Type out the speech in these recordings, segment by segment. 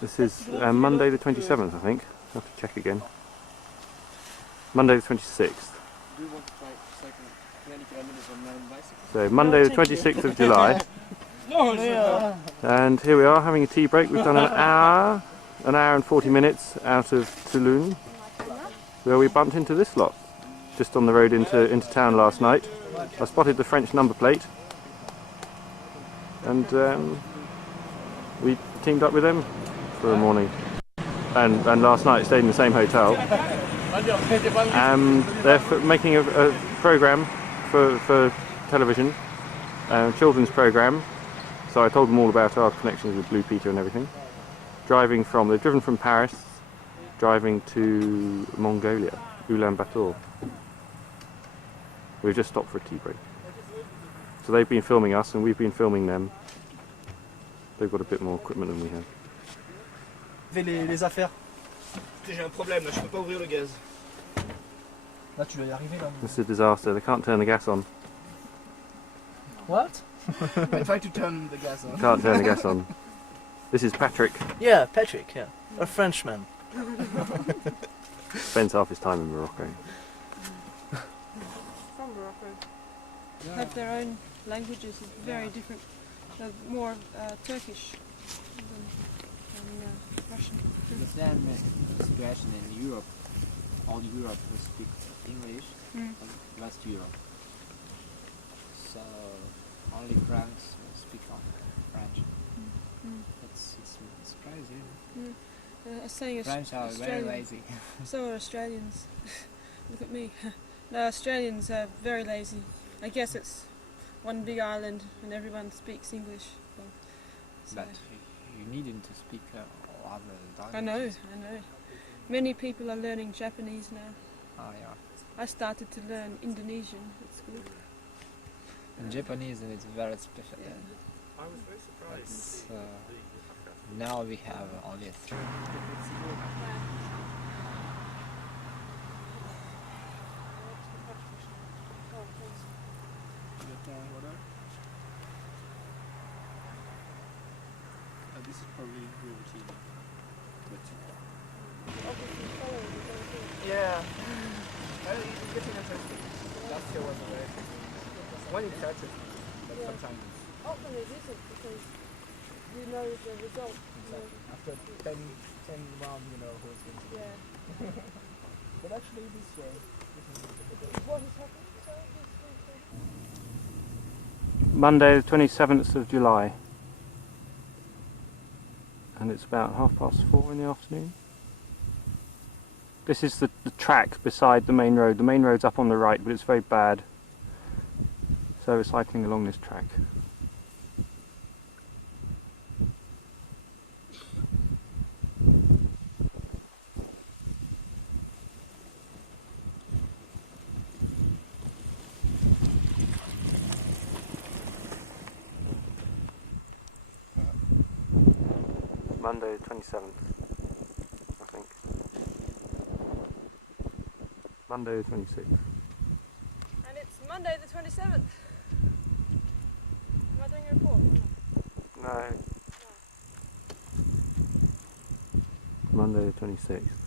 This is Monday the 27th, I think. I'll have to check again. Monday the 26th. So Monday the 26th of July. And here we are having a tea break. We've done an hour and 40 minutes out of Toulon, where we bumped into this lot just on the road into town last night. I spotted the French number plate, and we teamed up with them for a morning, and last night stayed in the same hotel. They're making a program for television, children's program. So I told them all about our connections with Blue Peter and everything. They've driven from Paris, driving to Mongolia, Ulaanbaatar. We've just stopped for a tea break. So they've been filming us and we've been filming them. They've got a bit more equipment than we have. Les affaires. J'ai un problème là, je peux pas ouvrir le gaz. Là tu dois y arriver là. This is a disaster, they can't turn the gas on. What? I tried to turn the gas on. Can't turn the gas on. This is Patrick. Yeah, Patrick, yeah. A Frenchman. Spends half his time in Morocco. From Morocco. Have their own languages, very different. More Turkish than Russian. The same situation in Europe. All Europe speak English, West Europe. So only France speak French. It's crazy. French are very lazy. So are Australians. Look at me. No, Australians are very lazy. I guess it's one big island and everyone speaks English. Well, so. But you needn't to speak other languages. I know. Many people are learning Japanese now. Oh yeah. I started to learn Indonesian at school. And Japanese is very special. Yeah. I was very surprised. Now we have only three. This is probably routine. Yeah. It's getting interesting. Last year was very when it touches, but sometimes Often it isn't because you know the result. after 10 rounds you know who's going to win. Yeah. But actually this year, What has happened? Monday the 27th of July. And it's about 4:30 in the afternoon. This is the track beside the main road. The main road's up on the right, but it's very bad. So we're cycling along this track. Monday the 27th, I think. Monday the 26th. And it's Monday the 27th. Am I doing a report? No. Monday the 26th.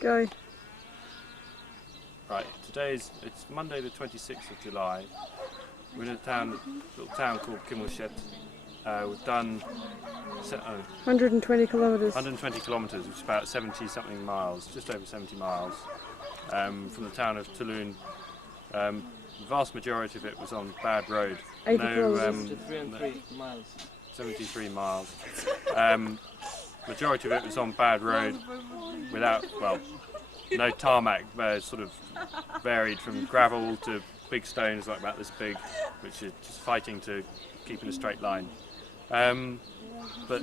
Go. Right, it's Monday the 26th of July. We're in a little town called Kimmelstedt. We've done 120 kilometres. 120 kilometres, which is about 70 something miles, just over 70 miles, from the town of Toulon. The vast majority of it was on bad road. 80 kilometres. 73 miles. Majority of it was on bad road without, well, no tarmac, sort of varied from gravel to big stones like about this big, which are just fighting to keep in a straight line. But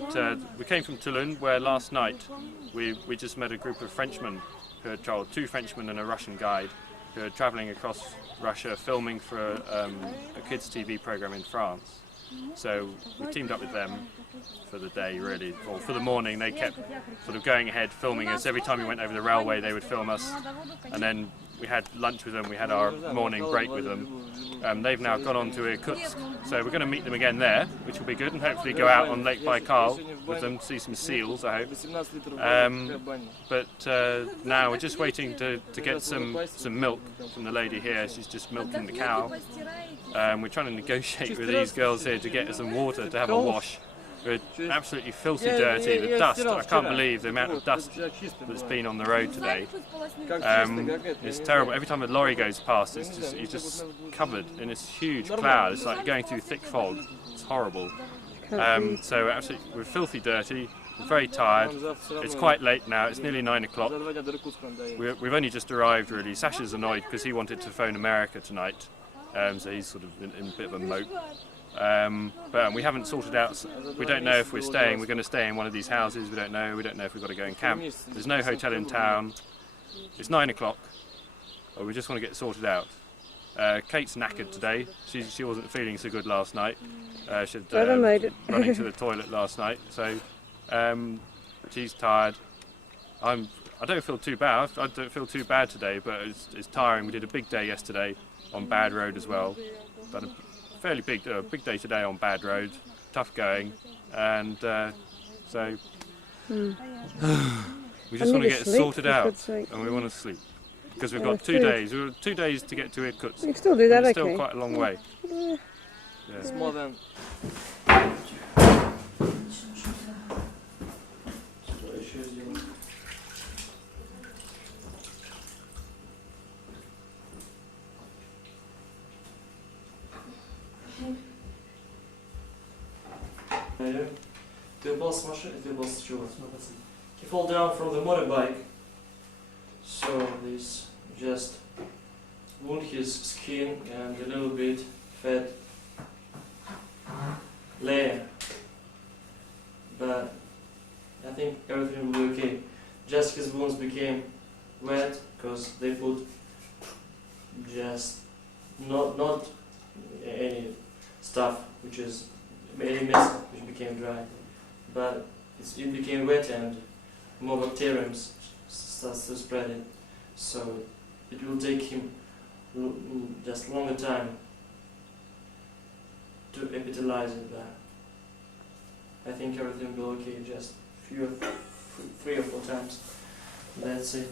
we came from Toulon, where last night we just met a group of Frenchmen who had travelled, 2 Frenchmen and a Russian guide, who are travelling across Russia filming for a kids' TV programme in France. So we teamed up with them for the day, really, or for the morning. They kept sort of going ahead filming us. Every time we went over the railway they would film us, and then we had lunch with them, we had our morning break with them. They've now gone on to Irkutsk, so we're going to meet them again there, which will be good, and hopefully go out on Lake Baikal with them to see some seals, I hope. But now we're just waiting to get some milk from the lady here. She's just milking the cow. We're trying to negotiate with these girls here to get us some water to have a wash. We're absolutely filthy dirty. The dust, I can't believe the amount of dust that's been on the road today. It's terrible. Every time a lorry goes past, you're just covered in this huge cloud. It's like going through thick fog. It's horrible. So we're filthy dirty. We're very tired. It's quite late now. It's nearly 9 o'clock. We've only just arrived, really. Sasha's annoyed because he wanted to phone America tonight. So he's sort of in a bit of a mope. But we haven't sorted out, we don't know if we're staying, we're going to stay in one of these houses, we don't know if we've got to go and camp. There's no hotel in town. It's 9 o'clock, but we just want to get sorted out. Kate's knackered today. She wasn't feeling so good last night. She had running to the toilet last night, so she's tired. I don't feel too bad. I don't feel too bad today, but it's tiring. We did a big day yesterday on Bad Road as well. But a fairly big day today on Bad Road. Tough going, and so we just want to get sorted out, and we want to sleep because we've got 2 days. We've got 2 days to get to Irkutsk. You can still do that, it's okay. still quite a long way. Yeah. It's more than... He fell down from the motorbike, so this just wound his skin and a little bit fat layer, but I think everything will be okay. Just his wounds became wet because they put just not any stuff which is any mess which became dry, but it became wet and more bacterium starts to spread it, so it will take him just longer time to epithelize it, but I think everything will be okay, just 3 or 4 times. That's it.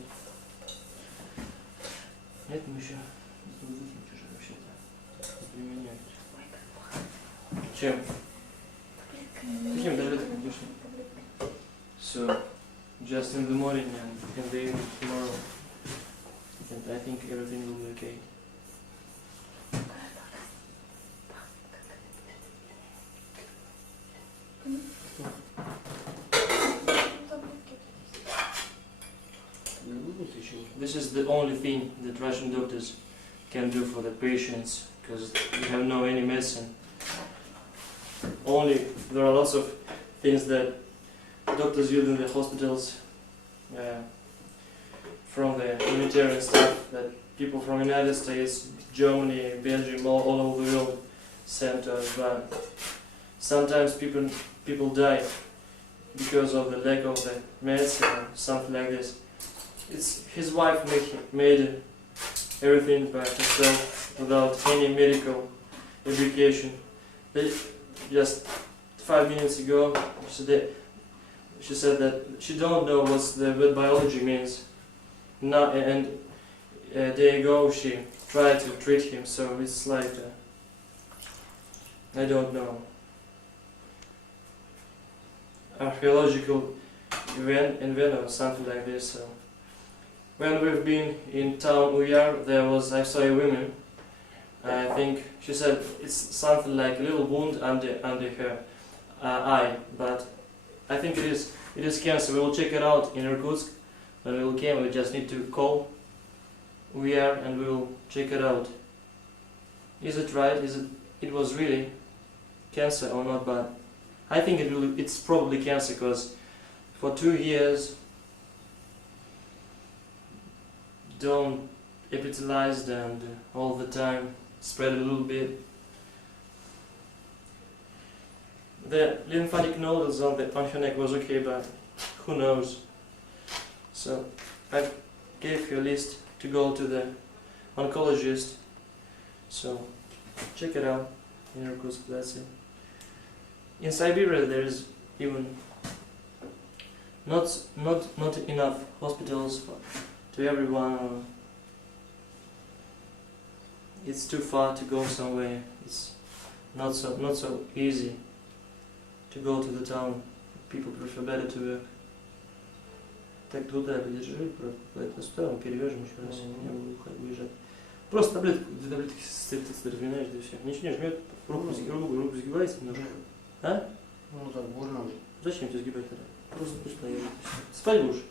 Нет, мы еще выдохнуть уже вообще-то. Применяют. Чем? Каким даже обычно? So, just in the morning and in the evening tomorrow, and I think everything will be okay. This is the only thing that Russian doctors can do for the patients, because we have no any medicine. Only there are lots of things that doctors use in the hospitals, from the military stuff that people from United States, Germany, Belgium, all over the world send to us. But sometimes people die because of the lack of the medicine or something like this. His wife made everything by herself without any medical education. Just 5 minutes ago, she said that she don't know what the word biology means. Now, and a day ago she tried to treat him, so it's like I don't know, archaeological event or something like this. So when we've been in town Uyar, I saw a woman. I think she said it's something like a little wound under her eye, but I think it is cancer. We will check it out in Irkutsk. When we will come, we just need to call Uyar and we will check it out. is it right? It was really cancer or not? But I think it's probably cancer, because for 2 years don't epithelialized and all the time spread a little bit. The lymphatic nodules on her neck was okay, but who knows? So I gave you a list to go to the oncologist. So check it out in Irkutsk. That's it. In Siberia there is even not enough hospitals to everyone. It's too far to go somewhere. It's not so easy to go to the town. People prefer better to work. Так, туда подержи, это сторону перевяжем еще раз. Я буду уезжать. Просто таблетки разминаешь, да и все. Ничего не жмет, руку сгибается немножко. А? Ну так больно. Зачем тебе сгибать тогда? Просто пусть наедет. Спать будешь?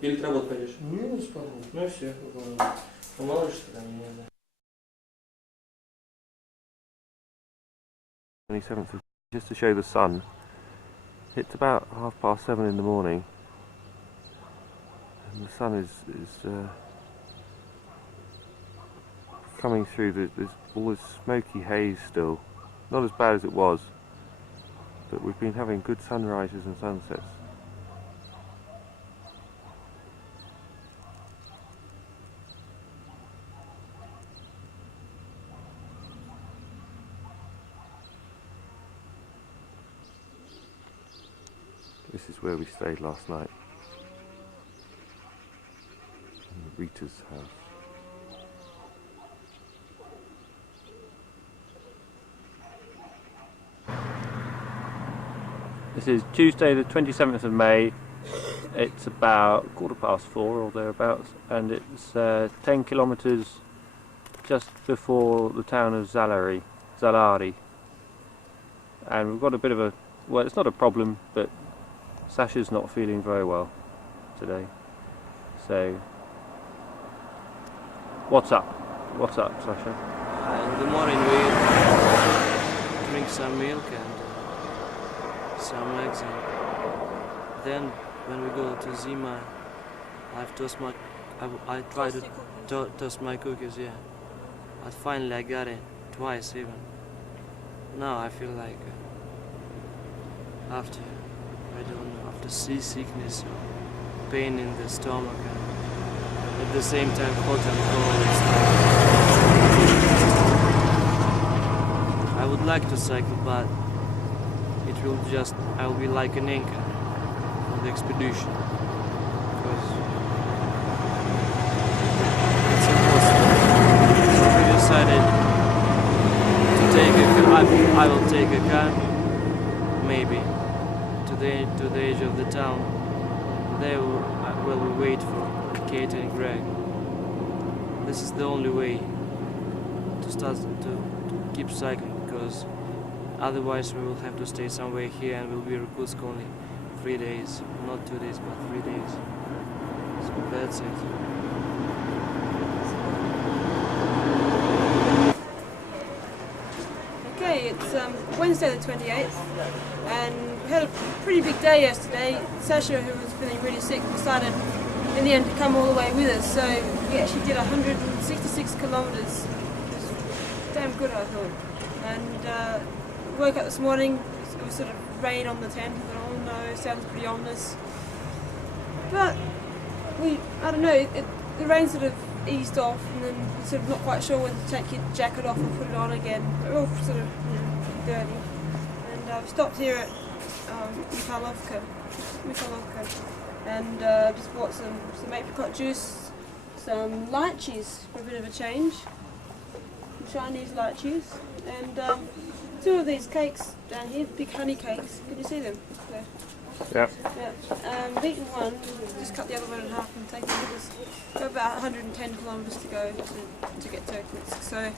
Или ты работать пойдешь? Не спать. Ну и все. Помолодишь тогда, не знаю. 27th, just to show the sun. It's about 7:30 in the morning, and the sun is coming through. There's all this smoky haze still, not as bad as it was, but we've been having good sunrises and sunsets. This is where we stayed last night, in Rita's house. This is Tuesday the 27th of May. It's about 4:15 or thereabouts, and it's 10 kilometres just before the town of Zalari. And we've got a bit of a, well, it's not a problem, but Sasha's not feeling very well today. So, what's up? What's up, Sasha? In the morning we drink some milk and some eggs, and then when we go to Zima, I try to toast my cookies, yeah. But finally I got it, twice even. Now I feel like after seasickness or pain in the stomach, and at the same time hot and cold. I would like to cycle, but I'll be like an anchor on the expedition, because it's impossible. So we decided to take I will take a car, maybe, to the edge of the town. There we wait for Kate and Greg. This is the only way to start to keep cycling, because otherwise we will have to stay somewhere here, and we'll be in Irkutsk only 3 days. Not 2 days, but 3 days. So that's it. Okay, it's Wednesday the 28th, and we had a pretty big day yesterday. Sasha, who was feeling really sick, decided in the end to come all the way with us, so we actually did 166 kilometres. It was damn good, I thought. And woke up this morning, it was sort of rain on the tent. I thought, oh no, sounds pretty ominous. But I don't know, the rain sort of eased off, and then we're sort of not quite sure whether to take your jacket off and put it on again. We're all sort of pretty dirty. And we stopped here at Mikhailovka, and just bought some apricot juice, some lychees for a bit of a change, some Chinese lychees, and 2 of these cakes down here, big honey cakes. Can you see them? There. Yeah. We've eaten one, just cut the other one in half and taken it with us. We've got about 110 kilometres to go to get to Irkutsk. So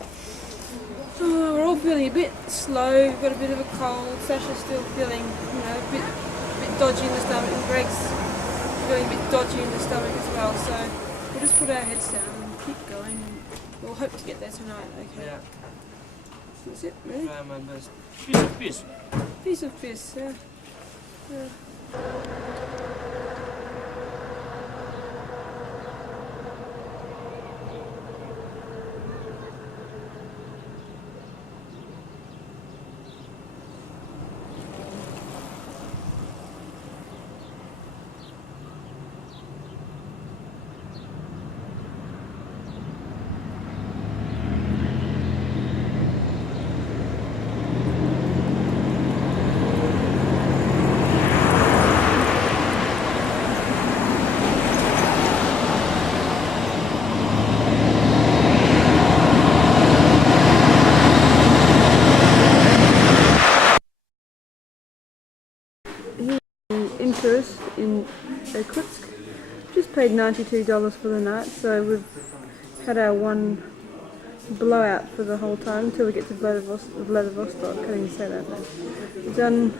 we're all feeling a bit slow, we've got a bit of a cold. Sasha's still feeling, a bit dodgy in the stomach, and Greg's feeling a bit dodgy in the stomach as well. So we'll just put our heads down and keep going, and we'll hope to get there tonight, okay? Yeah. That's it, really. Try my best. Piece of fish. Piece of fish, yeah. Yeah. Irkutsk in Irkutsk. Just paid $92 for the night, so we've had our one blowout for the whole time until we get to Vladivostok. I can't even say that now. We've done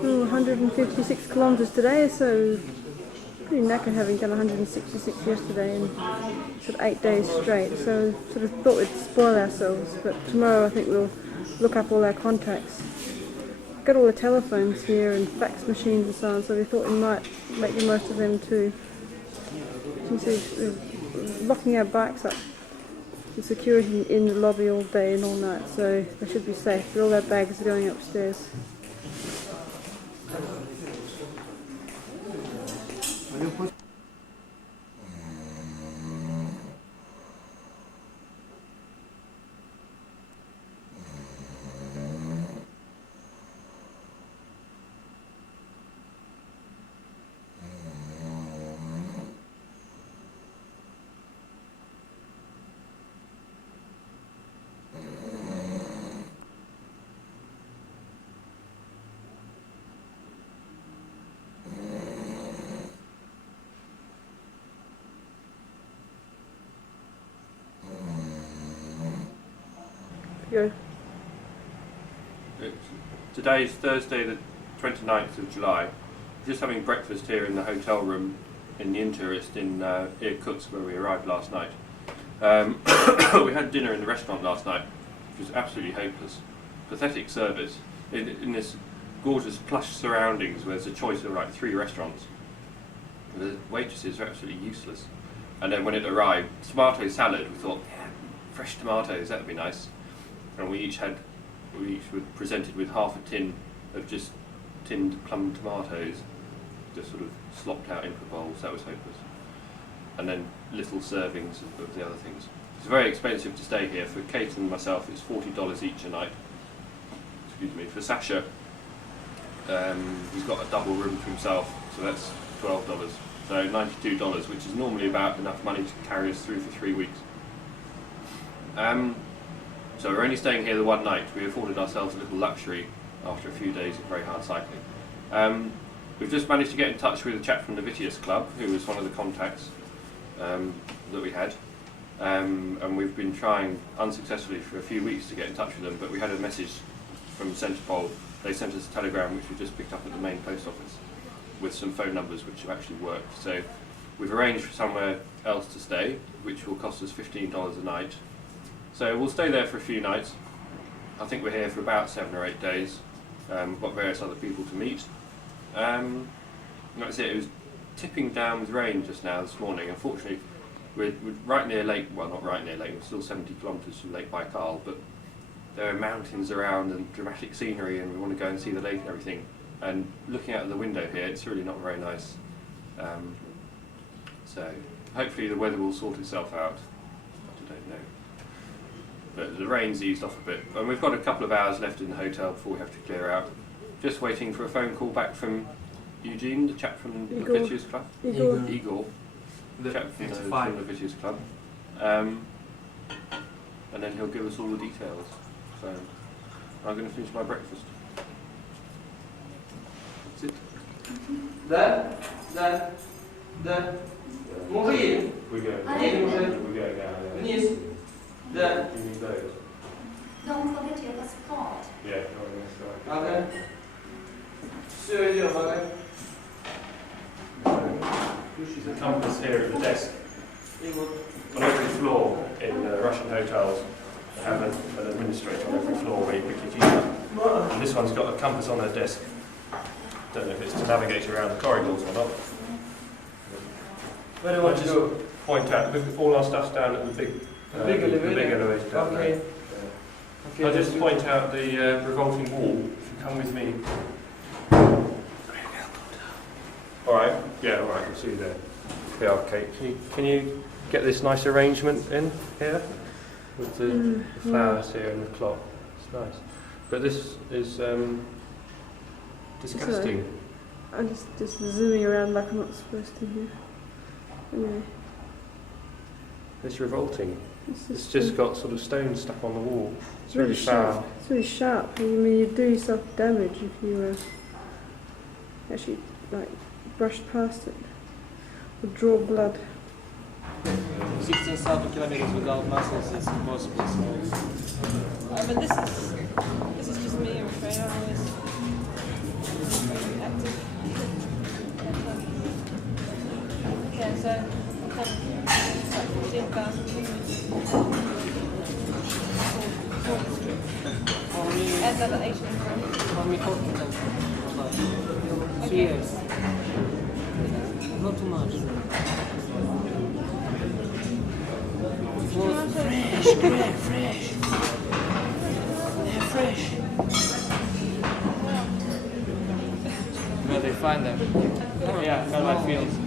156 kilometres today, so pretty knackered having done 166 yesterday and sort of 8 days straight. So sort of thought we'd spoil ourselves, but tomorrow I think we'll look up all our contacts. Got all the telephones here and fax machines and so on, so we thought we might make the most of them too. You can see we're locking our bikes up. The security in the lobby all day and all night, so they should be safe, but all our bags are going upstairs. Go. Today is Thursday the 29th of July. Just having breakfast here in the hotel room in the Tourist in Irkutsk where we arrived last night. We had dinner in the restaurant last night, which was absolutely hopeless. Pathetic service in this gorgeous plush surroundings where there's a choice of like 3 restaurants. The waitresses were absolutely useless. And then when it arrived, tomato salad, we thought, yeah, fresh tomatoes, that'd be nice. And we each were presented with half a tin of just tinned plum tomatoes, just sort of slopped out into bowls. That was hopeless. And then little servings of the other things. It's very expensive to stay here. For Kate and myself, it's $40 each a night. Excuse me. For Sasha, he's got a double room to himself, so that's $12. So $92, which is normally about enough money to carry us through for 3 weeks. So we're only staying here the one night. We afforded ourselves a little luxury after a few days of very hard cycling. We've just managed to get in touch with a chap from the Vitius Club, who was one of the contacts that we had. And we've been trying unsuccessfully for a few weeks to get in touch with them, but we had a message from Centerpol. They sent us a telegram which we just picked up at the main post office with some phone numbers which have actually worked. So we've arranged for somewhere else to stay, which will cost us $15 a night. So we'll stay there for a few nights. I think we're here for about 7 or 8 days. We've got various other people to meet. That's it. It was tipping down with rain just now this morning. Unfortunately, we're right near Lake, well not right near Lake, we're still 70 kilometres from Lake Baikal, but there are mountains around and dramatic scenery and we want to go and see the lake and everything. And looking out of the window here, it's really not very nice. So hopefully the weather will sort itself out. I don't know. But the rain's eased off a bit, and we've got a couple of hours left in the hotel before we have to clear out. Just waiting for a phone call back from Eugene, the chap from the Vitius Club. Igor. The chap from the Vitius Club. And then he'll give us all the details. So I'm going to finish my breakfast. That's it. We go. We go down. Yeah. Then, You need those. don't forget your passport. Yeah, sorry. Okay. Все идем, okay. She's a compass here at the desk. On every floor in Russian hotels, have an administrator on every floor where you quickly choose that. And this one's got a compass on their desk. Don't know if it's to navigate around the corridors or not. Where do you want to go? Point out, all our stuff's down at the big elevator down there. Okay. Okay. I'll just point out the revolving wall. If you come with me. Alright, yeah, alright, I can see you there. The arcade. Can you get this nice arrangement in here? With the flowers here and the clock. It's nice. But this is disgusting. I'm just zooming around like I'm not supposed to here. Anyway. It's revolting. It's It's just got sort of stones stuck on the wall. It's really really foul. It's really sharp. I mean, you'd do yourself damage if you actually like brushed past it. Would draw blood. 16,000 kilometers without muscles is impossible. So But this is just me, I'm afraid. I'm always active. Okay, so it's like 15,000 kilometers. Add another 18 how many hospitals? Like 2 years. Not too much. Fresh. They're fresh. Where they find them? Yeah, Carlisle Fields. You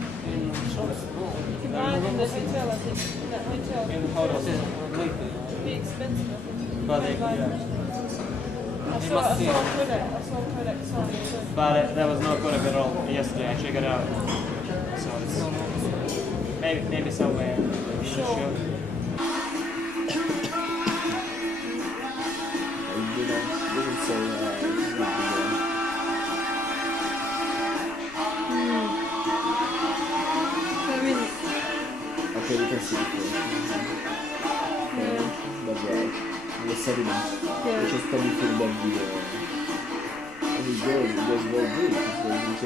can buy it in the hotel, I think. In that hotel. In hotels. It'd be expensive, I think. But they, yeah. I saw a Kodak sign. So But there was no Kodak at all yesterday. I checked it out. So it's maybe somewhere. Sure. Okay, you can see it here. The sediment, which is probably filled up and it's very good. It goes into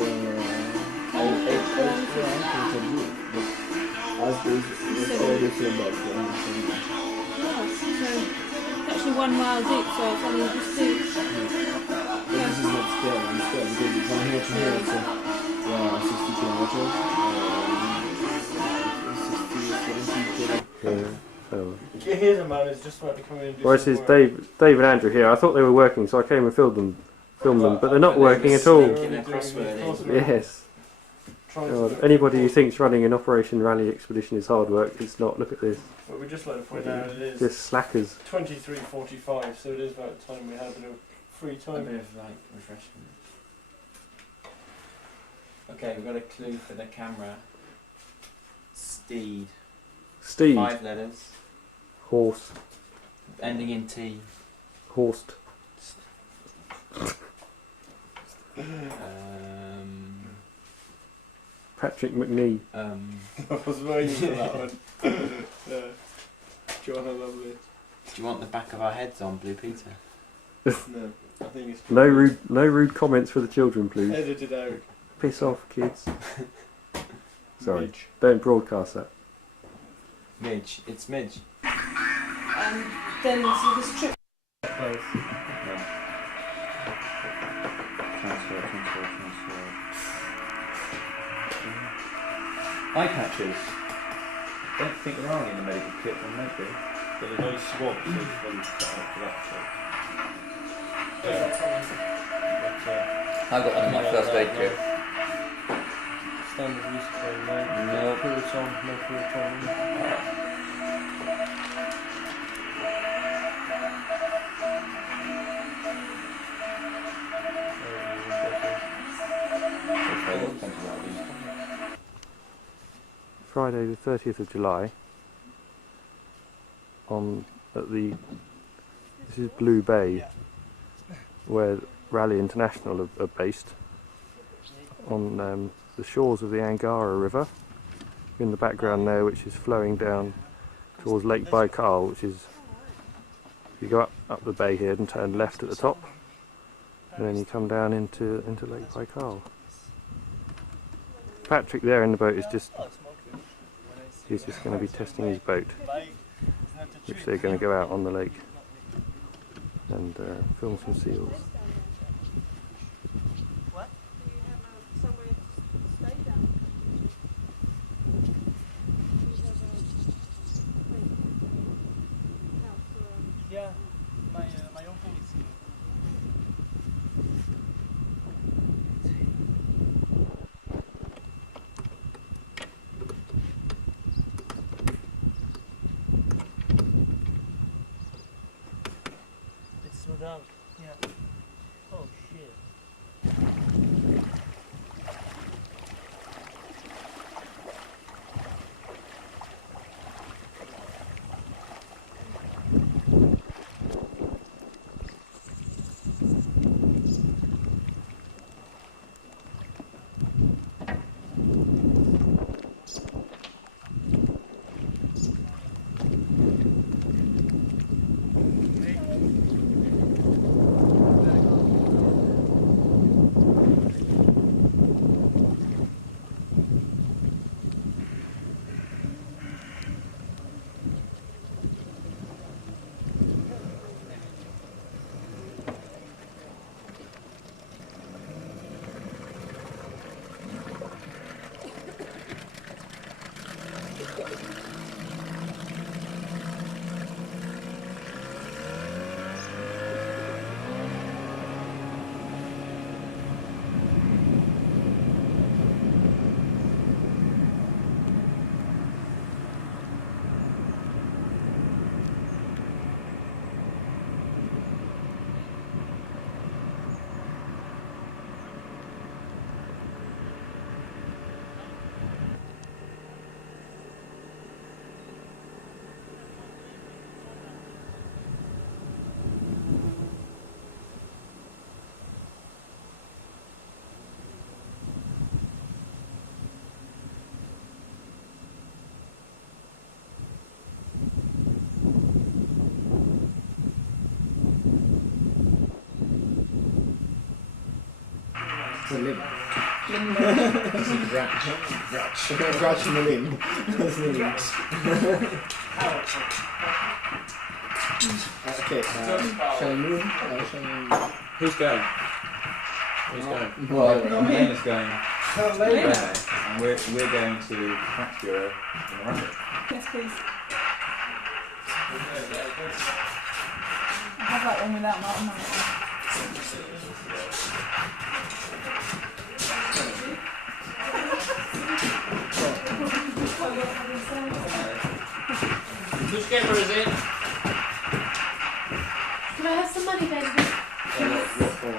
blue. But as it's already filled up, sediment. so actually 1 mile deep, so it's only just deep. But this is not scale, because from here to here it's 60 kilometers. 60, 70 kilometers. Here's a man who's just about to come in and do Well, this some is work. Dave and Andrew here. I thought they were working, so I came and filmed them, but they're not working at all. Yes. Trying God, to anybody who thinks running an Operation Rally Expedition is hard work, it's not. Look at this. But we'd just like to point out it is Just slackers. 23:45, so it is about time we had a bit of free A time. bit of like refreshment. Okay, we've got a clue for the camera. Steed. Steed. 5 letters. Horse. Ending in T. Horsed. Patrick McNee. I was waiting for that one. Yeah. Joanna Lovely. Do you want the back of our heads on Blue Peter? No, I think it's No rude comments for the children, please. edited out. Piss off, kids. Sorry, Midge. don't broadcast that. Midge. It's Midge. And then so this trip. Transfer. Eye patches. Don't think there are any in the medical kit, then maybe. But they're very swabs when set up for that. I got one in my first aid kit. Standard use for No. Puriton, no Puriton. Friday the 30th of July this is Blue Bay, where Rally International are based, on the shores of the Angara River, in the background there, which is flowing down towards Lake Baikal, which is, you go up the bay here and turn left at the top, and then you come down into Lake Baikal. Patrick there in the boat is just, he's just going to be testing his boat. which they're going to go out on the lake and film some seals. Yeah, my uncle is here. It's slowed down. Yeah. Oh shit. It's a limb. This is Gratch. Gratch in the limb. That's the limb. Okay, shall I move? Shall I... Who's going? Who's going? Well, Elena's going there, and we're going to Tax Bureau in Morocco. Yes, please. I have that one without Martin on it. Which camera is it? Can I have some money, baby?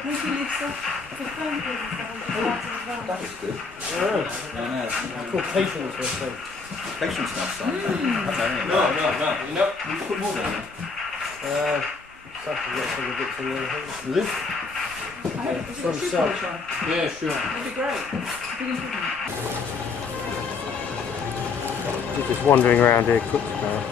We can leave stuff for phone calls and stuff. That is good. It's called patience or something. Patience nuts, aren't they? No. You know, You put more than that. Something got some bits in there, I think. Is it? From South. Yeah, sure. It'd be great. Big improvement. We're just wandering around Irkutsk now.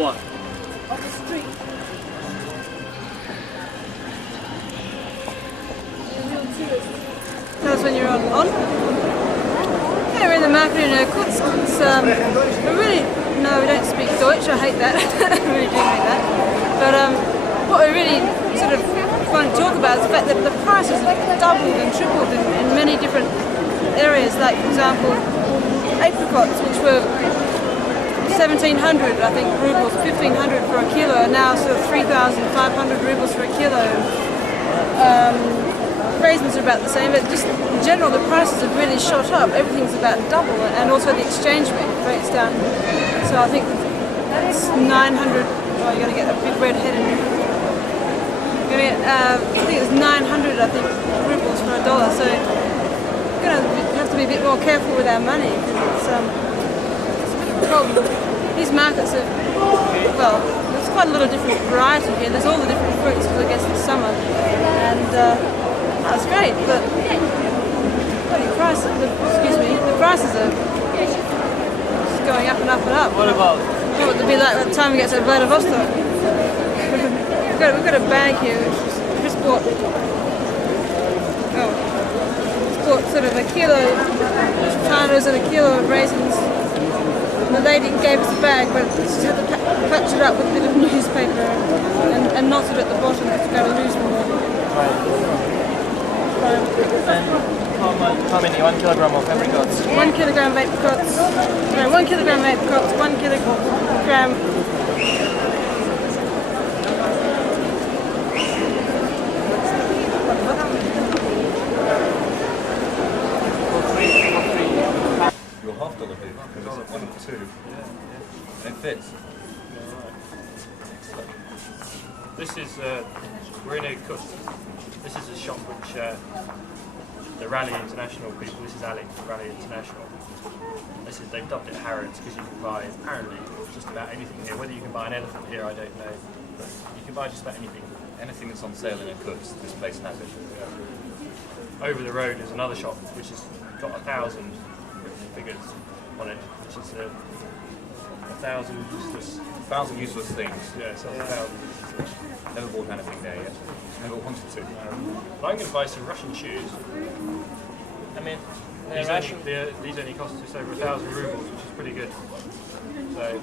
What? Off the street. Tell us when you're on. Yeah, we're in the market in Irkutsk. It's no, we don't speak Deutsch. I hate that. I really do hate that. But what we really sort of want to talk about is the fact that the prices have doubled and tripled in many different areas. Like, for example, apricots, which were 1,700, I think, rubles, 1,500 for a kilo, are now sort of 3,500 rubles for a kilo. Raisins are about the same, but just in general the prices have really shot up. Everything's about double, and also the exchange rate's down. So I think it's 900. Oh, you're going to get a big red head in here. I think it's 900, I think, rubles for a dollar. So we're going to have to be a bit more careful with our money, because it's a bit of a problem. These markets are, well, it's quite a lot of different variety here. There's all the different fruits because I guess it's summer, and that's great. But the prices are just going up and up and up. What about? Oh, it'll be like the time we get to Vladivostok. we've got a bag here. We just bought sort of a kilo of sultanas and a kilo of raisins. And the lady gave us a bag, but she had to patch it up with a bit of newspaper and knot it at the bottom because we're going to lose them all. And how many? 1 kilogram of apricots? 1 kilogram of apricots. No, 1 kilogram of apricots, 1 kilogram. Your $half bill, because it's 1 or 2. And it fits. This is, we're in Irkutsk. This is a shop which the Rally International people, this is Ali, Rally International. This is, they've dubbed it Harrods because you can buy, apparently, just about anything here. Whether you can buy an elephant here, I don't know. But you can buy just about anything. Anything that's on sale in Irkutsk, this place has it. Over the road is another shop which has got 1,000 figures on it, which is 1,000 useless. 1,000 useless things. Yeah, so 1,000. Never bought anything there yet. Never wanted to. But I'm going to buy some Russian shoes. I mean, These only cost just over 1,000 rubles, which is pretty good. So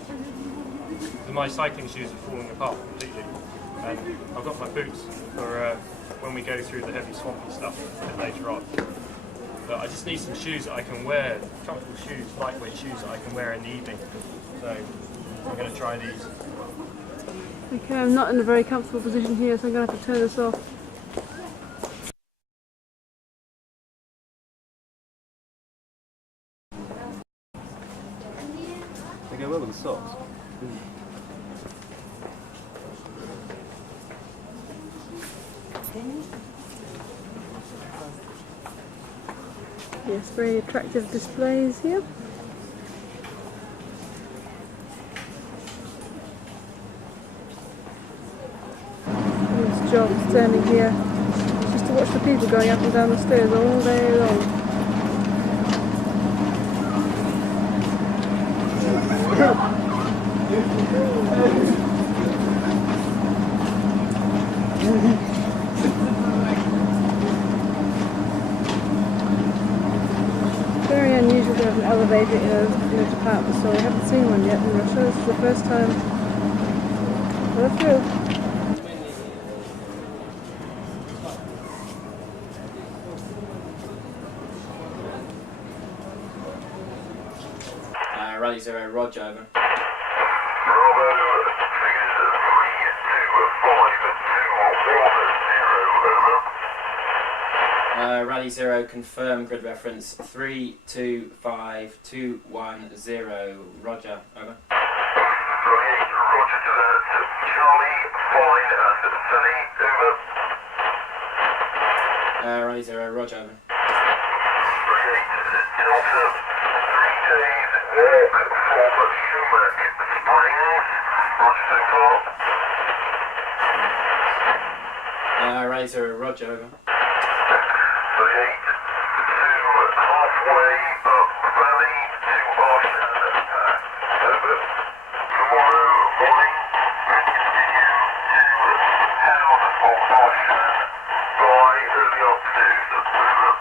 my cycling shoes are falling apart completely, and I've got my boots for when we go through the heavy swampy stuff a bit later on. But I just need some shoes that I can wear, comfortable shoes, lightweight shoes that I can wear in the evening. So I'm going to try these. Okay, I'm not in a very comfortable position here, so I'm going to have to turn this off. They go well with the socks. Yes, very attractive displays here. It's job standing here just to watch the people going up and down the stairs all day long. Very unusual to have an elevator in a department store. I haven't seen one yet in Russia. This is the first time. But a few. Rally 0, Roger, over. Rally 0, confirm grid reference 325210, Roger, over. Roger to that, Charlie, fine, and Sunny, over. Rally 0, Roger, over. Delta, 3 days walk from Sumac Springs, Roger so far. Rally 0, Roger, over. 38 to halfway up Valley to Arson, over. Tomorrow morning, continue to town of Arson by early afternoon, over.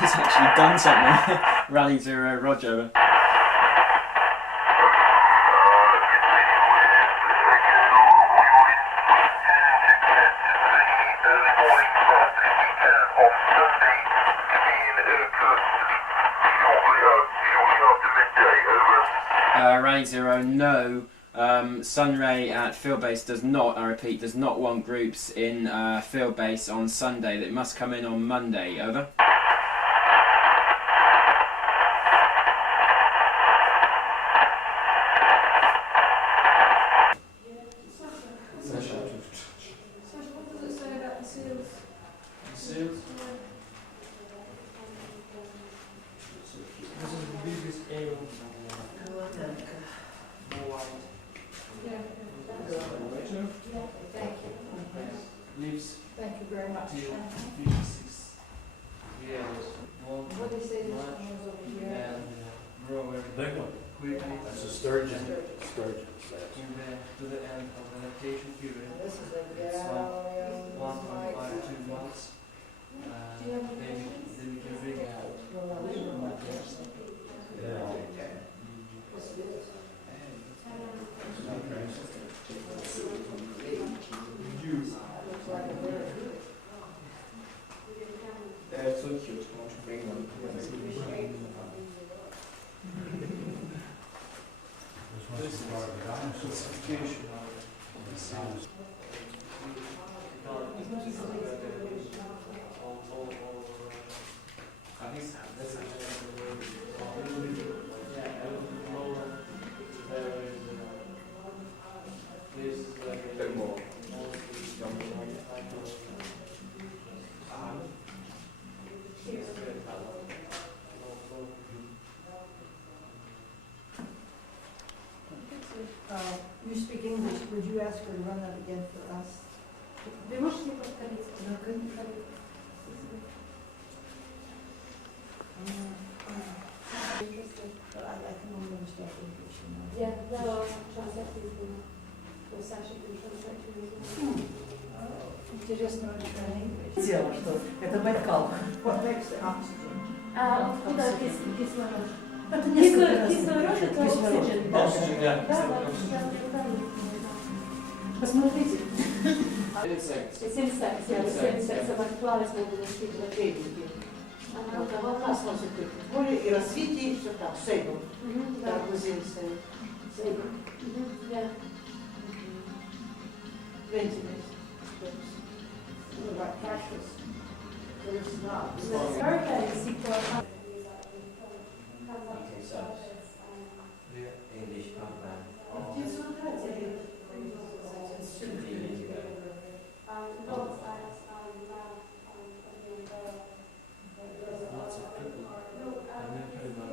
He's actually done something. Rally 0, Roger, over. Rally 0, no. Sunray at Field Base does not, I repeat, does not want groups in Field Base on Sunday. That must come in on Monday, over. What does it say about the seals? Seals? This is the biggest eel. More wide. till 56 years. One What is it? much and grow very quickly. That's a sturgeon. Sturgeon. To the end of the lactation period. This is like It's gallium, 1.5 to 2 months. They become big. It's so cute. I want to bring one. This is classification of the cells. Bit more. You speak English, would you ask her to run that again for us? Вы можете повторить? But I can only understand English, you know. Yeah, no, translating for Sasha can translate for me. You just know English. Дело, что это Байкал. What makes the oxygen? Откуда кислород? Это несколько раз. Кислород это оксиген. Oxygen, yeah. Да. Посмотрите. Insects. It's insects, yeah, it's insects, so like flies more than mosquitoes. Более и развитие, все так, сейбл. Да. Так, кузин сейбл. Yeah. Ventilator. Like cactus. There's not. Hurricanes, English compound. Lots of people. I never heard about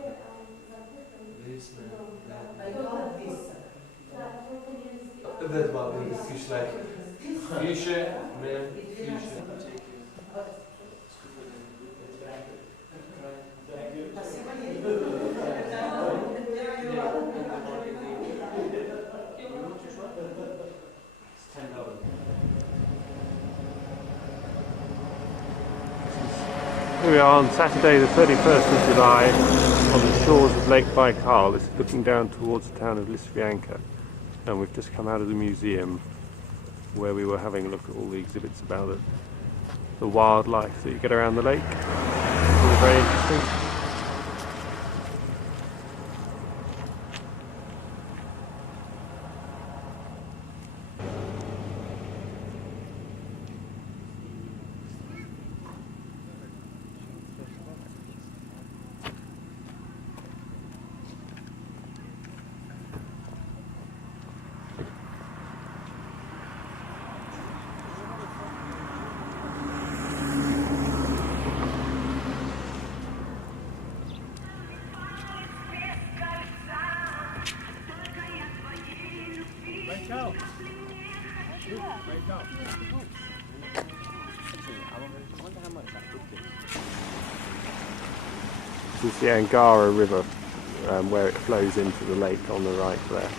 this man. I got this. That one is fish like. Fish, man, fish. Here we are on Saturday the 31st of July on the shores of Lake Baikal. It's looking down towards the town of Lisvyanka, and we've just come out of the museum where we were having a look at all the exhibits about the wildlife that you get around the lake. It's all very interesting. This is the Angara River, where it flows into the lake on the right there.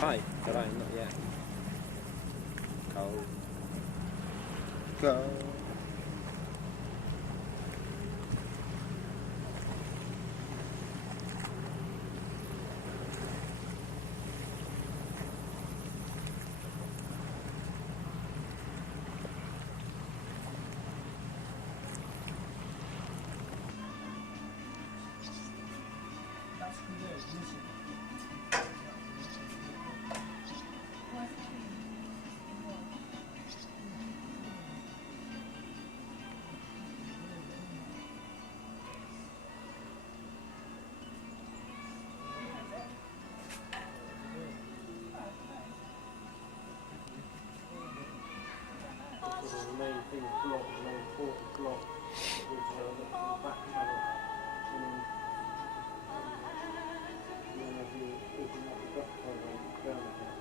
Hi, but I'm not yet. Cold. Go. the main thing block, the main portal block, with the back channel. And then as you open up the duct program down again,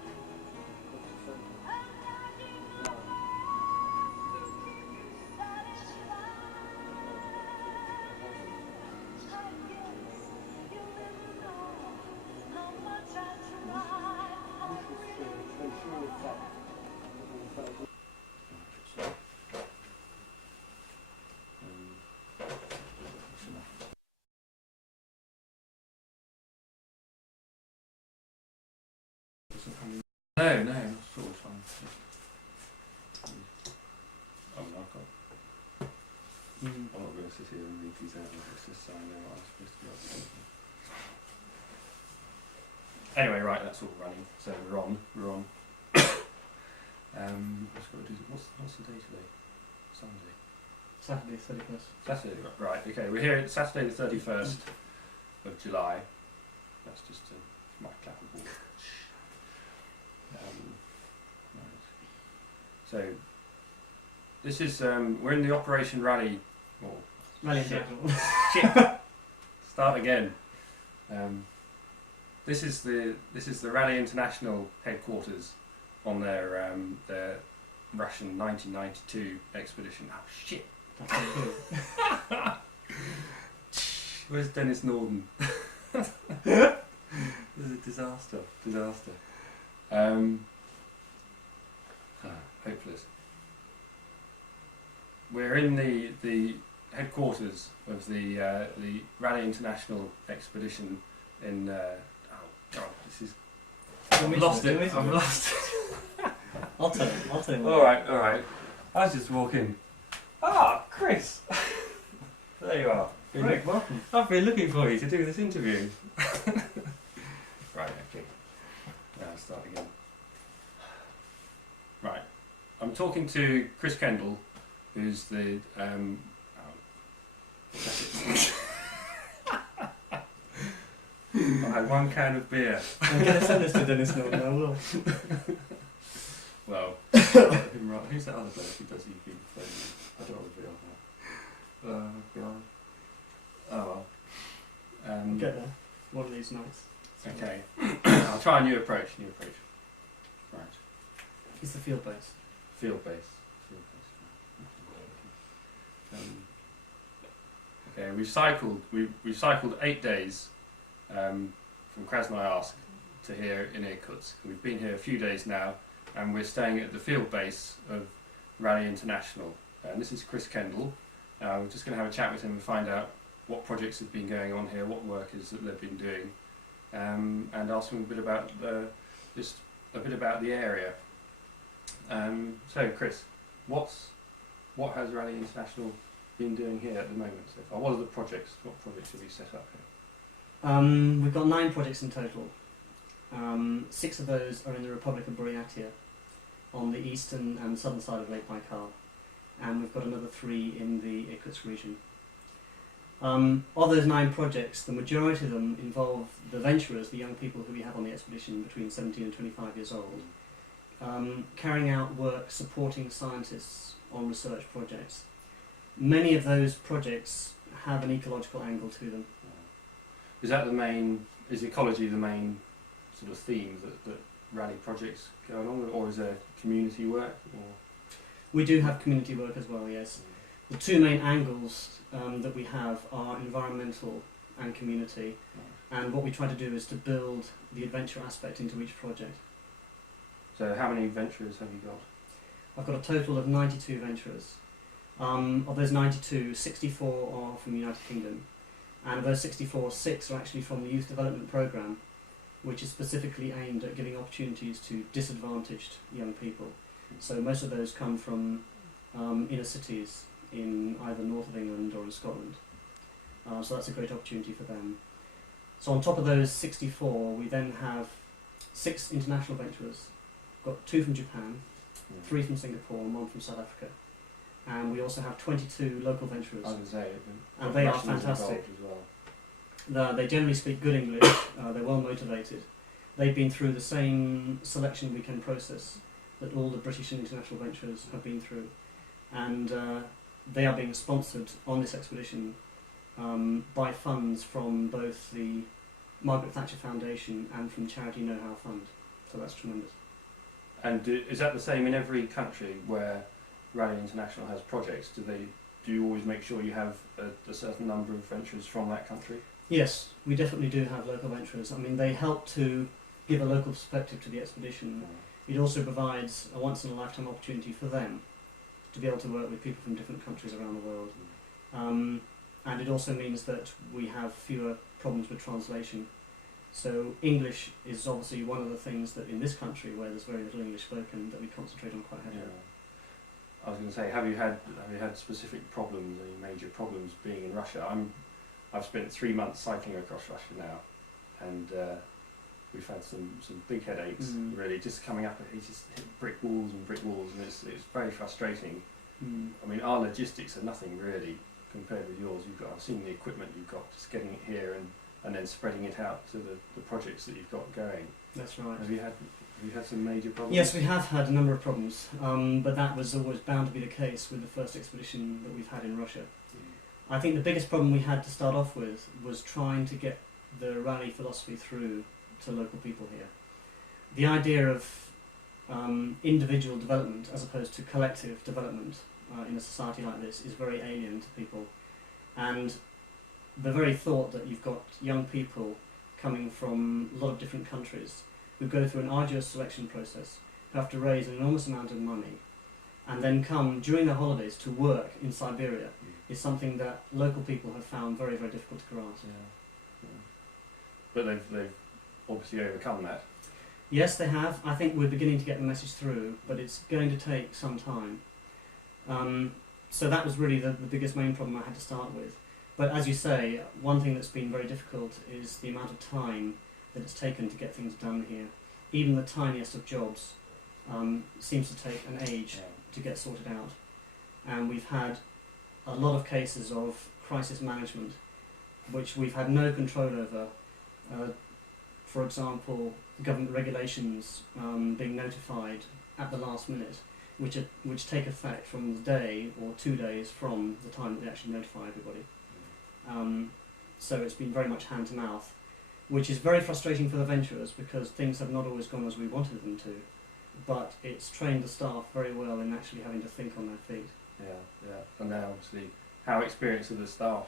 that's the centre. No, not at all. I'm not going to sit here and read these out. It's just so I know what I'm supposed to be up to. Anyway, right, that's all running. So we're on. What's the day today? Sunday. Saturday, 31st. Saturday, right. Okay, we're here Saturday the 31st of July. That's just my clappable. Right. So this is we're in the Operation Rally. Rally shit. International. Start again. This is the Rally International headquarters on their Russian 1992 expedition. Oh shit! That's very good. Where's Dennis Norden? This is a disaster. Hopeless. We're in the headquarters of the Rally International expedition in. Oh God, this is. I've lost it. I'll tell you. All right. I was just walking. Ah, Chris. There you are. Great, welcome. I've been looking for you to do this interview. Right, okay. Now start again. Right. I'm talking to Chris Kendall, who's the I had one can of beer. I'm going to send this to Dennis Norton, I will. Well, who's that other bloke who does EP phoning? I don't want to be on that. God. Oh well. We'll get there. One of these nights. Okay. I'll try a new approach. Right. It's the field base. Field base. Okay, we've cycled 8 days from Krasnoyarsk to here in Irkutsk. We've been here a few days now, and we're staying at the field base of Rally International. And this is Chris Kendall. We're just going to have a chat with him and find out what projects have been going on here, what work is that they've been doing, and ask him a bit about the area. So, Chris, what has Rally International been doing here at the moment so far? What are the projects? What projects have you set up here? We've got 9 projects in total. 6 of those are in the Republic of Buryatia, on the eastern and southern side of Lake Baikal, and we've got another 3 in the Irkutsk region. Of those 9 projects, the majority of them involve the venturers, the young people who we have on the expedition between 17 and 25 years old, carrying out work supporting scientists on research projects. Many of those projects have an ecological angle to them. Is ecology the main sort of theme that Rally projects go along with, or is there community work? Or? We do have community work as well, yes. The 2 main angles that we have are environmental and community, and what we try to do is to build the adventure aspect into each project. So how many venturers have you got? I've got a total of 92 venturers. Of those 92, 64 are from the United Kingdom, and of those 64, 6 are actually from the Youth Development Programme, which is specifically aimed at giving opportunities to disadvantaged young people. So most of those come from inner cities in either north of England or in Scotland. So that's a great opportunity for them. So on top of those 64, we then have 6 international venturers. We've got 2 from Japan, 3 from Singapore, and 1 from South Africa. And we also have 22 local venturers. I was going to say, and they are fantastic. As well. They generally speak good English, they're well motivated. They've been through the same selection weekend process that all the British and international venturers have been through. and they are being sponsored on this expedition by funds from both the Margaret Thatcher Foundation and from Charity Know-How Fund. So that's tremendous. And is that the same in every country where Rally International has projects? Do you always make sure you have a certain number of venturers from that country? Yes, we definitely do have local venturers. I mean, they help to give a local perspective to the expedition. It also provides a once-in-a-lifetime opportunity for them to be able to work with people from different countries around the world. And it also means that we have fewer problems with translation. So English is obviously one of the things that in this country, where there's very little English spoken, that we concentrate on quite heavily. I was going to say, have you had specific problems, any major problems being in Russia? I've spent 3 months cycling across Russia now, and we've had some big headaches. Really, just coming up, it's just hit brick walls, and it's very frustrating. I mean, our logistics are nothing really compared with yours. I've seen the equipment you've got, just getting it here and then spreading it out to the projects that you've got going. That's right. Have you had some major problems? Yes, we have had a number of problems, but that was always bound to be the case with the first expedition that we've had in Russia. I think the biggest problem we had to start off with was trying to get the rally philosophy through to local people here. The idea of individual development as opposed to collective development in a society like this is very alien to people, and the very thought that you've got young people coming from a lot of different countries who go through an arduous selection process, who have to raise an enormous amount of money, and then come during their holidays to work in Siberia is something that local people have found very, very difficult to grasp. But they've obviously overcome that. Yes, they have. I think we're beginning to get the message through, but it's going to take some time. So that was really the biggest main problem I had to start with. But as you say, one thing that's been very difficult is the amount of time that it's taken to get things done here. Even the tiniest of jobs seems to take an age to get sorted out. And we've had a lot of cases of crisis management which we've had no control over. For example, government regulations being notified at the last minute, which take effect from the day or 2 days from the time that they actually notify everybody. So it's been very much hand to mouth, which is very frustrating for the venturers because things have not always gone as we wanted them to, but it's trained the staff very well in actually having to think on their feet. Yeah. And then obviously, how experienced are the staff?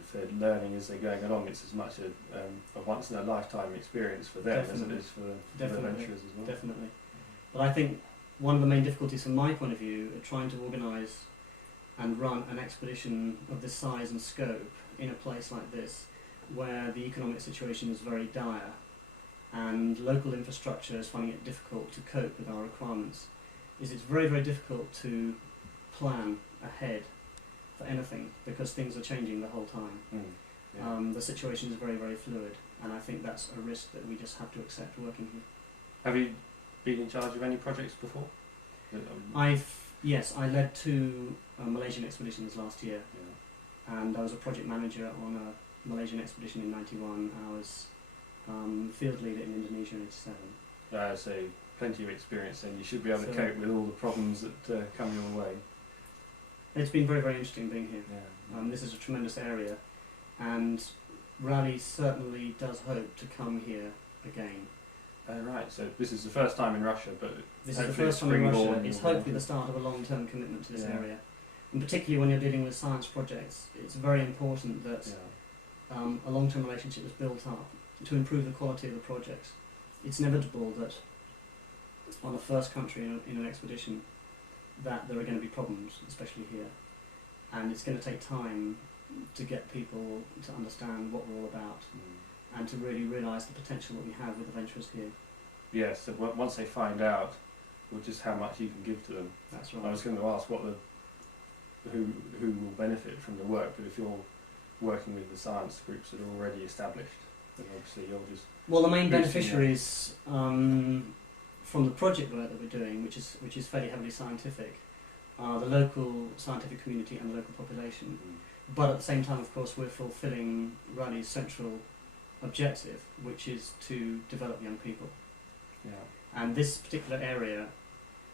If they're learning as they're going along, it's as much a once-in-a-lifetime experience for them as it is for the venturers as well. Definitely. But I think one of the main difficulties from my point of view are trying to organise and run an expedition of this size and scope in a place like this, where the economic situation is very dire and local infrastructure is finding it difficult to cope with our requirements. It's very, very difficult to plan ahead for anything because things are changing the whole time. The situation is very, very fluid, and I think that's a risk that we just have to accept working here. Have you been in charge of any projects before? Yes, I led 2 Malaysian expeditions last year, and I was a project manager on a Malaysian expedition in '91. I was field leader in Indonesia in '87. So plenty of experience, and you should be able to cope with all the problems that come your way. It's been very, very interesting being here. This is a tremendous area, and Raleigh certainly does hope to come here again. Right, so this is the first time in Russia, but this is the first time in Russia. It's hopefully the start of a long-term commitment to this area, and particularly when you're dealing with science projects, it's very important that a long-term relationship is built up to improve the quality of the projects. It's inevitable that on a first country in an expedition that there are going to be problems, especially here, and it's going to take time to get people to understand what we're all about. And to really realise the potential that we have with the venturers here. Yes, so once they find out, well, just how much you can give to them. That's right. I was going to ask who will benefit from the work, but if you're working with the science groups that are already established, then obviously you're just... Well, the main beneficiaries from the project work that we're doing, which is fairly heavily scientific, are the local scientific community and the local population. But at the same time, of course, we're fulfilling Raleigh's central objective, which is to develop young people. And this particular area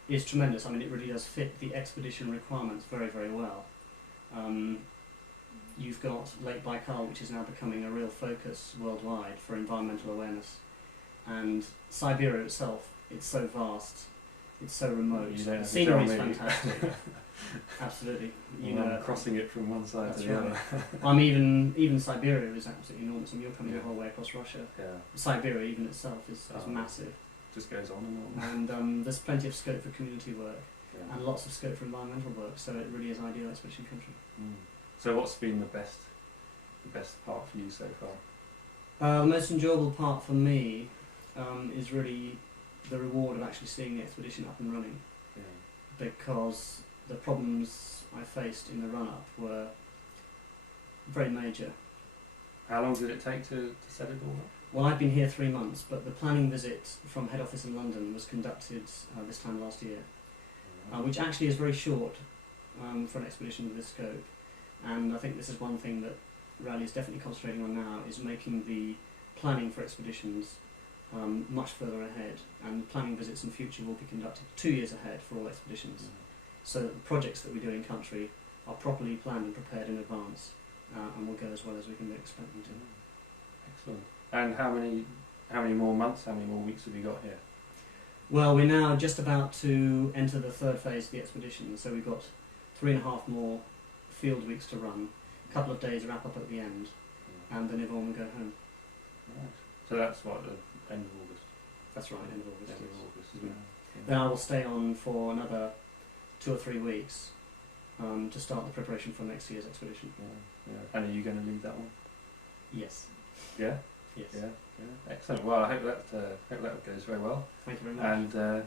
is tremendous. I mean, it really does fit the expedition requirements very, very well. You've got Lake Baikal, which is now becoming a real focus worldwide for environmental awareness, and Siberia itself, it's so vast, it's so remote, the scenery is fantastic. Absolutely. I'm crossing it from one side to the other. Even Siberia is absolutely enormous, and you're coming the whole way across Russia. Yeah. Siberia even itself is massive. Just goes on and on. And there's plenty of scope for community work, Yeah. and lots of scope for environmental work, so it really is ideal expedition country. So what's been the best part for you so far? The most enjoyable part for me is really the reward of actually seeing the expedition up and running, because the problems I faced in the run-up were very major. How long did it take to set it all up? Well, I've been here 3 months, but the planning visit from head office in London was conducted this time last year, which actually is very short for an expedition with this scope. And I think this is one thing that Raleigh is definitely concentrating on now, is making the planning for expeditions much further ahead, and planning visits in future will be conducted 2 years ahead for all expeditions, so that the projects that we do in country are properly planned and prepared in advance, and will go as well as we can expect them to. Excellent. And how many more months, how many more weeks have you got here? Well, we're now just about to enter the third phase of the expedition, so we've got 3.5 more field weeks to run, a couple of days wrap up at the end, and then everyone will go home. Right. So that's what, the end of August? That's right, end of August. End of August, isn't it? Then I will stay on for another 2 or 3 weeks to start the preparation for next year's expedition. And are you going to lead that one? Yes. Yeah? Yes. Yeah. Excellent. Well, I hope that goes very well. Thank you very much. And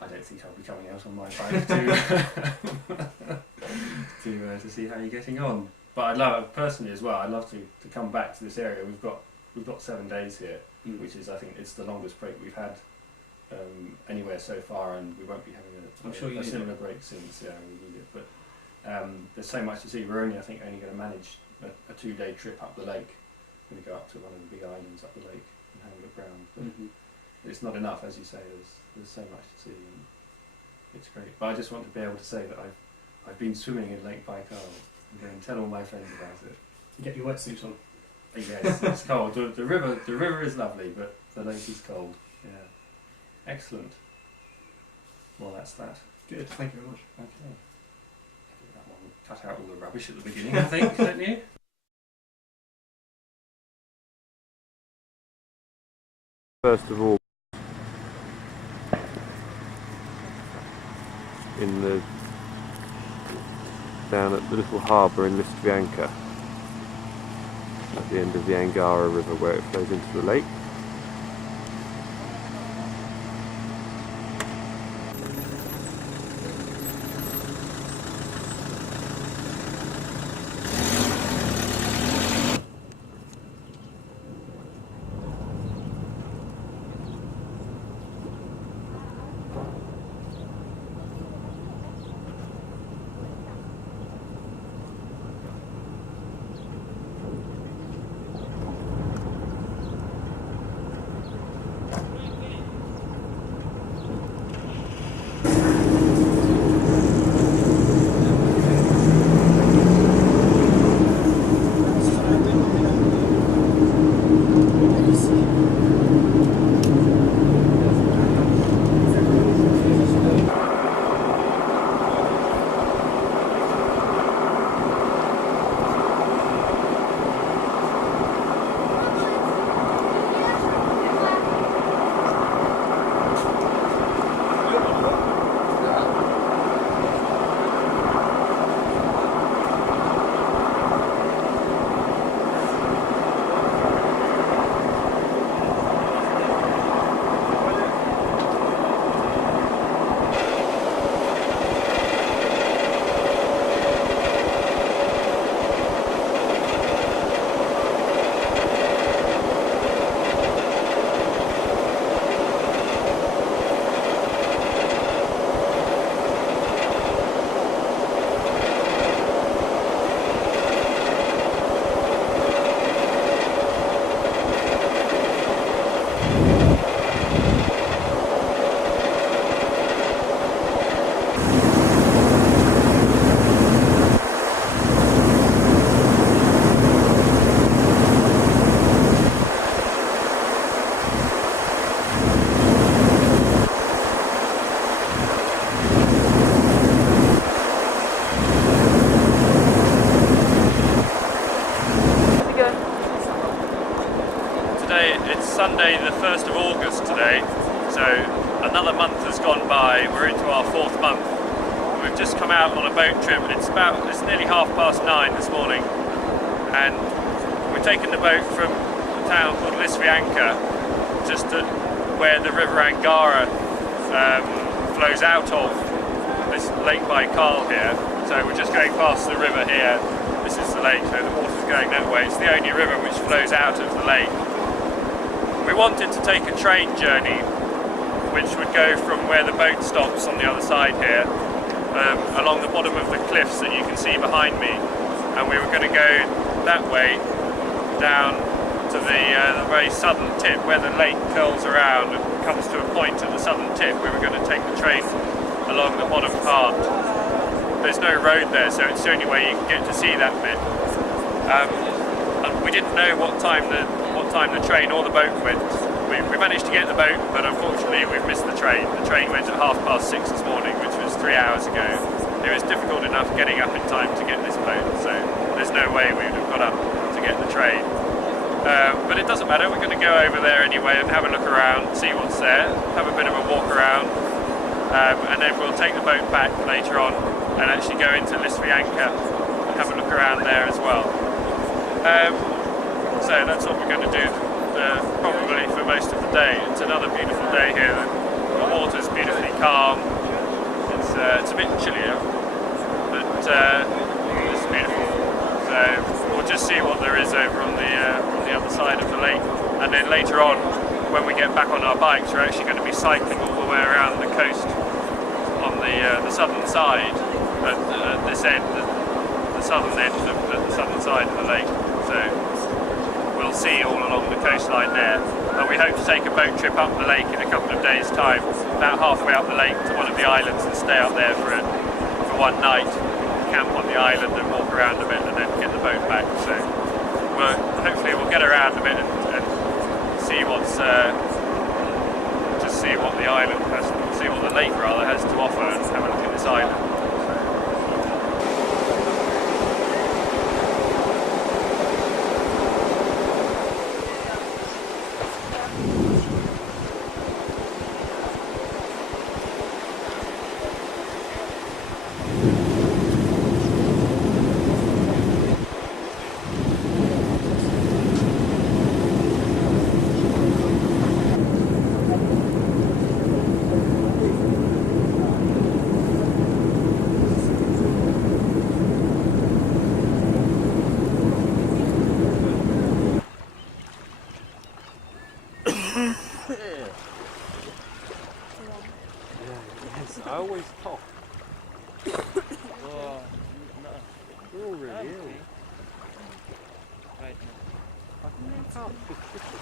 I don't think I'll be coming out on my bike to see how you're getting on. But I'd love, personally as well, I'd love to come back to this area. We've got 7 days here, which is, I think, it's the longest break we've had anywhere so far, and we won't be having a similar break since. Yeah, we need it. But there's so much to see. We're only going to manage a 2-day trip up the lake. We're going to go up to one of the big islands up the lake and have a look round. But it's not enough, as you say. There's so much to see, and it's great. But I just want to be able to say that I've been swimming in Lake Baikal and go and tell all my friends about it. Get your wetsuit on. Yes, it's cold. The river is lovely, but the lake is cold. Yeah. Excellent. Well, that's that. Good. Thank you very much. Okay. That one cut out all the rubbish at the beginning, I think, don't you? First of all, down at the little harbour in Listvianka, at the end of the Angara River where it flows into the lake. has gone by. We're into our 4th month. We've just come out on a boat trip. It's nearly 9:30 this morning, and we've taken the boat from a town called Lisvyanka, just to where the river Angara flows out of this Lake Baikal here. So we're just going past the river here. This is the lake, so the water's going that way. It's the only river which flows out of the lake. We wanted to take a train journey which would go from where the boat stops on the other side here, along the bottom of the cliffs that you can see behind me, and we were going to go that way down to the very southern tip where the lake curls around and comes to a point at the southern tip. We were going to take the train along the bottom part. There's no road there, so it's the only way you can get to see that bit. And we didn't know what time the train or the boat went. We managed to get the boat, but unfortunately we've missed the train. The train went at 6:30 this morning, which was 3 hours ago. It was difficult enough getting up in time to get this boat, so there's no way we would have got up to get the train. But it doesn't matter, we're going to go over there anyway and have a look around, see what's there, have a bit of a walk around, and then we'll take the boat back later on and actually go into Lisvyanka and have a look around there as well. So that's what we're going to do probably for most of the day. It's another beautiful day here. The water's beautifully calm. It's a bit chillier, but it's beautiful. So we'll just see what there is over on the other side of the lake, and then later on, when we get back on our bikes, we're actually going to be cycling all the way around the coast on the southern side, at this end, the southern end of the southern side of the lake. So we'll see all along the coastline there, and we hope to take a boat trip up the lake in a couple of days' time, about halfway up the lake to one of the islands, and stay up there for one night, camp on the island and walk around a bit, and then get the boat back. So hopefully we'll get around a bit and see just see what the island has, see what the lake rather has to offer, and have a look at this island. I always cough. We're all really ill. Right. I can't just sit it.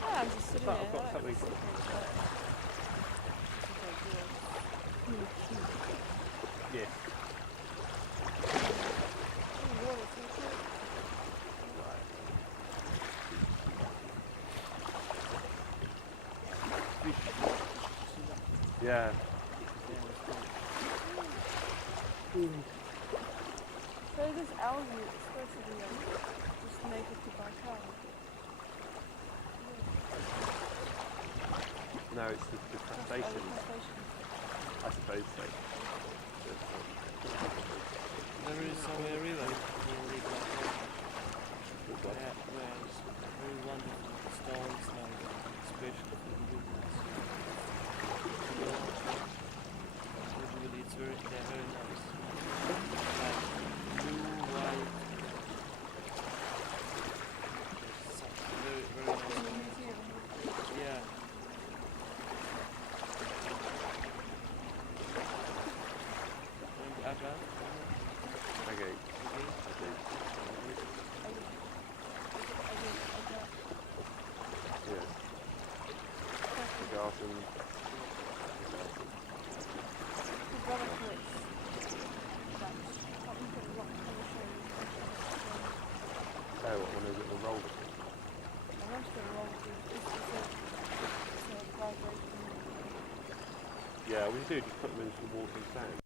Yeah, I'm just sitting there. I've got something. Yes. Yeah. So this algae is supposed to be just naked to Baikal. No, it's the crustaceans. I suppose so. There is somewhere river where it's very wonderful stones like special for the humans. Usually they're very nice. Like blue, white. Very, very nice. Yeah. And Aga? Okay. Yes. The garden. Oh, what one is it? The roller thing? Yeah, we do just put them in some water and sand.